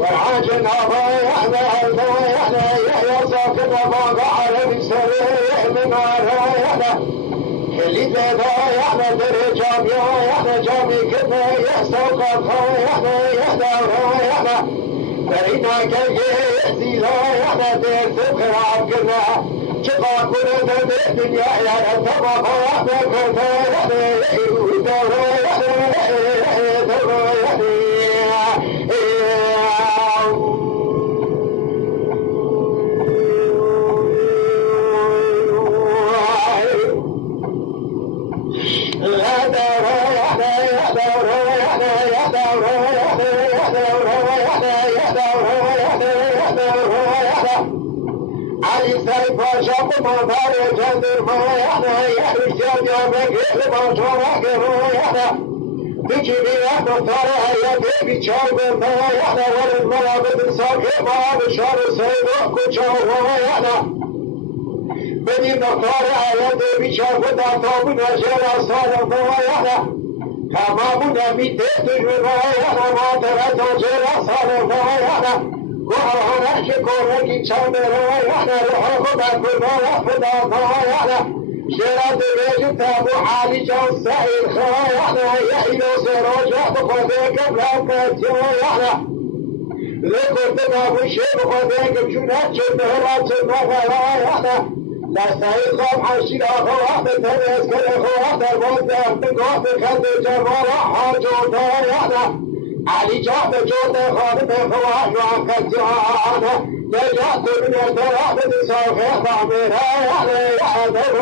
والعاجل ضايعنا يحيى ساكن وضاع من سريع من ضايعنا اللي ضايعنا درجة ضايعنا جامي كنا يحسوق ضايعنا ضايعنا برينا كي ضايعنا دير فكر عقلنا شقا كنا الدنيا يا تبا ضايعنا ضايعنا بدي نختار آيات بشرف دعطابنا جرى صالح ضوايانا كمامنا ميتت الروايانا ما ترد جرى صالح ضوايانا وهنا شكورك شام روايانا روحنا كنا فدا ضوايانا جرى درج تابو حالي جو سعيد خوايانا يحيلو سروجا بخذك بلاك جوايانا لكتنا بشيء بخذك جنات جنهرات جنهرات لا سعيد خاب حشيل أخوات تنس كل أخوات الموت بقوة خد جمال حاجو ضايعنا علي جاب جود خادم أخوات وعكت جانا نجات من الدراب تساوي ضميرها يحضر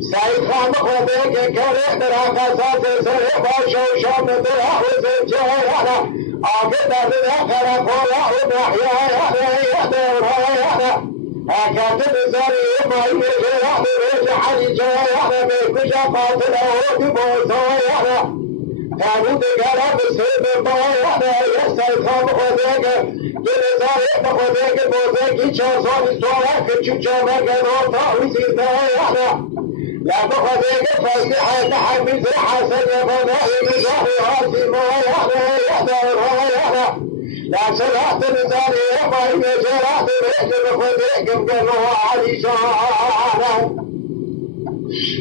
سعيد خان خودك كره درا ساز سر باشو شام درا حسين جانا آگے در آخر خولا ونحيا يا دورا أكاد بزاري ما يجرى برج علي جانا بكجا قاتل أود بوزانا كانوا دجالا بسيب بايانا يسعيد خان خودك بزاري خودك بوزك جازان سوالك جوجا مجنون تعويزي بايانا لا بخذك فاسحة حميد حسن بنائي مزاحي هاتي ما يحضر لا سلحت نزاري ما يجرات ريك بخذك بقلوها علي جانا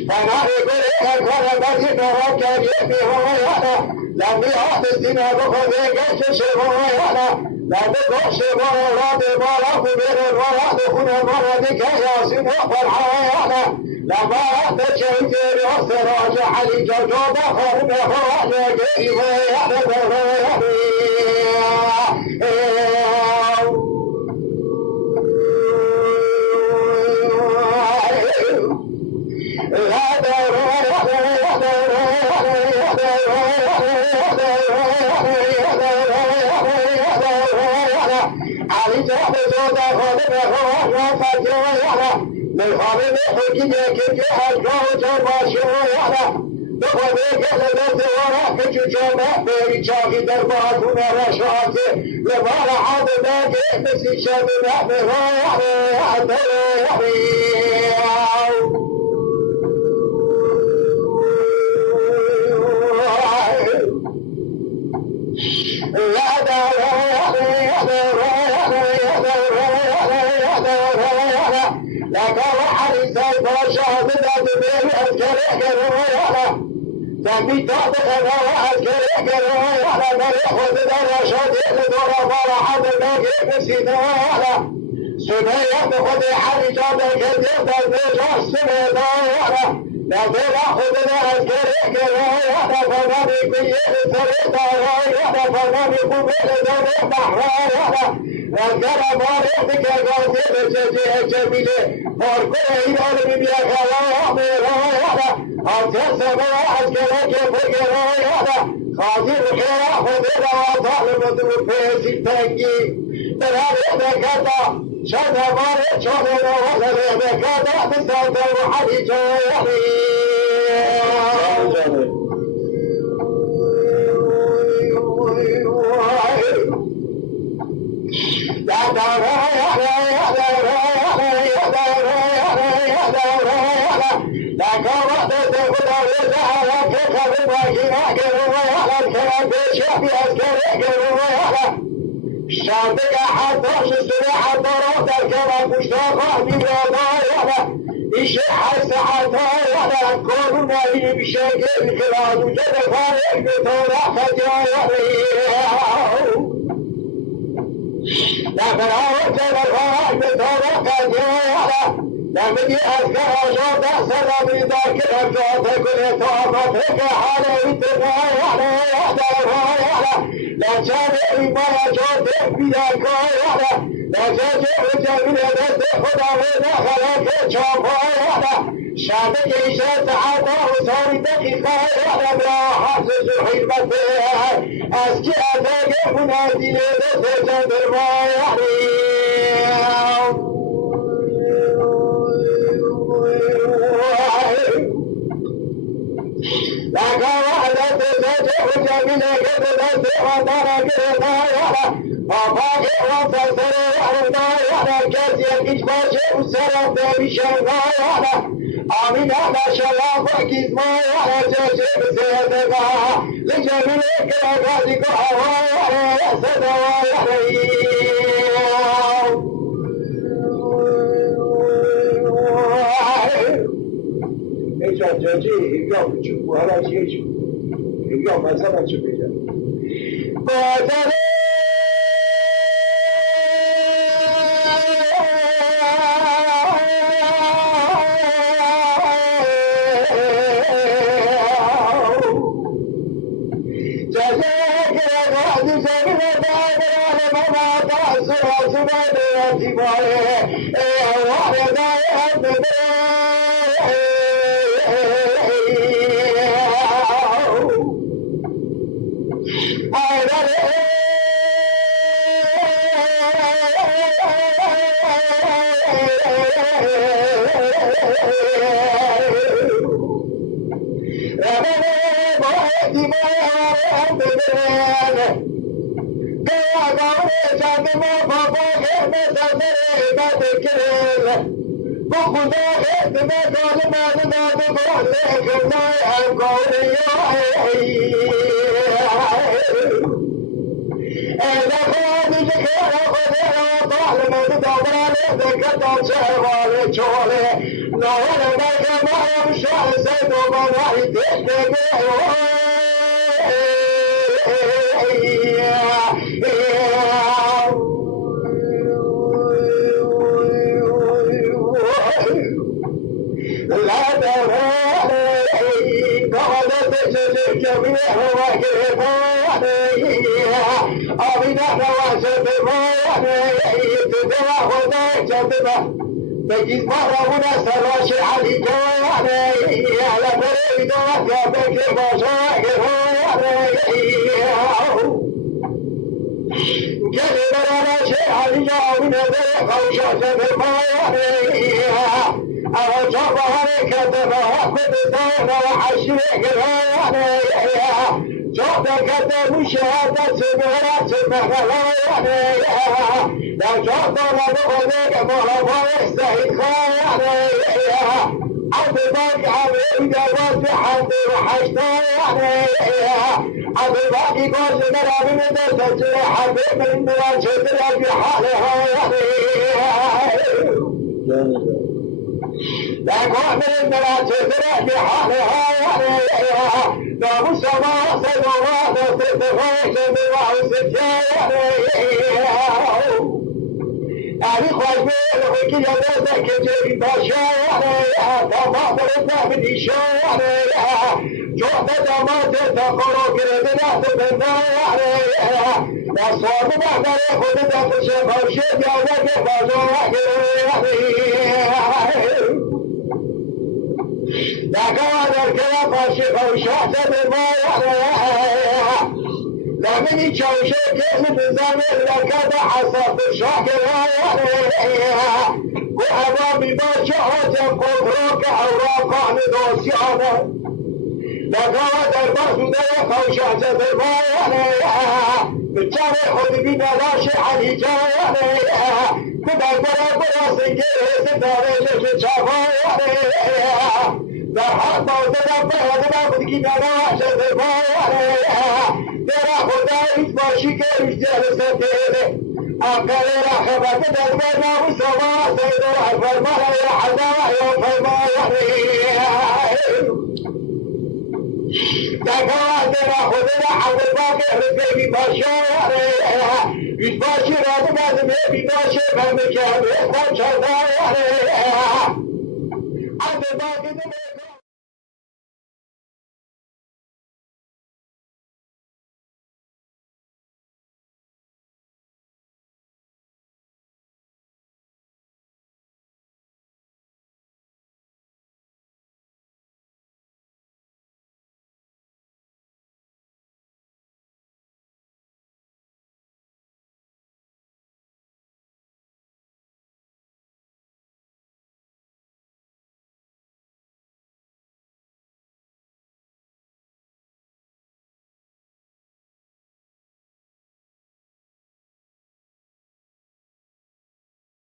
فناري قريك كل بجد وكا يبي هوايانا لا بيعات الدنا بخذك ششي هوايانا لا بقوش مراد مراد بير المراد هنا مرادك يا سنوح الحوايانا لما تشهد السراج علي جوجو بخر بخر لقي علي جوجو بخر بخر من خالد حكيمك الجو جماشويانا بخذك لذات وراك جوجا بيجاكي درباتنا رشاتي لبارا عددك نسي شابنا بغاية تنبي تعطي واحد كريك على طريق ودار شادي لدور فرح بالباقي نسيتها سنية بخذ حالي جابك اليوم بالبيجا السنة نظر خودنا از گره یاد فرمانی که سر دارای یاد فرمانی قبل داره بحران یاد نظر ماره دیگه گازه بچه جمیله پارکر ایران میبیا خلا میرا یاد آتش سما از گره که بگره یاد خاطر خیره خودنا ظالم دو پیسی تنگی برای دکتا شد ماره چونه نوزه دکتا بساط وحدی جایی شاطئ حداش سلاح ضرب در كما مشتاق بوضايا إيش حس حتى كل ما بشكل كلام وجد فارق بطرح فجايا لا بلاوت الفارق بطرح فجايا لا مدي أذكر أشوط سلامي ذاك الأبجاد كل طاقتك على الدنيا لا جاء ما جاء بلا كايا لا جاء جميل دست خدا ودخلك شافايا شاب جيشة عطا وصار دقيقة يا بلا حافظ حلمته أسكي أتاك منادي دست جندر ما آمین شلا فاکیز مایا جاشه بسیدگاه لجمیل کرگازی کو هوایا صدوایا ایجا جاجی ایجا بچو بحالا چیجو ایجا مثلا چو بیجا بازاره بجيز مرة مناسبة شعري جواني على بريد وكابك مشاكل جلي برانا شعري جواني ذي خوشة بالمواني أرجع بهاري كتبها كنت دايما وحشريك الهواني جودا كتب مشاهدة سمرات المخلواني لو جودا لبغدك مرضى يستهيد خياني عبد باقي عبد دوات حد وحشتاني عبد باقي قوز مرابي من درسة حبيب من مواجهة الأبي حالها لا قوم من مواجهة الأبي حالها لا مسمى سيدوات ستفاش من وعوستياني أبي خوش بيه وكي جلسك جري باشاني فما برد من إشارة جهد دمات تقرأ كردنا تبنى نصاب محضر خود دفش خوشد یا وجه بازار دکا در کلا پاش خوشات بمایا لمنی چوشه کس بزامه لکد حساب شاکر و هوا بیباشه آتم قبرو که اوراقان دوسیانه دکا در بازوده خوشات بمایا بچاره خود بی نداش علی جانه کدر برا سنگه ستاره جش چاوانه در حق بازده برادنا بدکی نداش زبانه درا خدا ایت باشی که ایت جلسته اقل رخبت دلبر نامو سوا سیدو فرمانه یا حدا یا فرمانه دکا در خدا حضر باقی رفیقی باشاره ایت باشی رادو بازده بی باشه فرمکه خود چرداره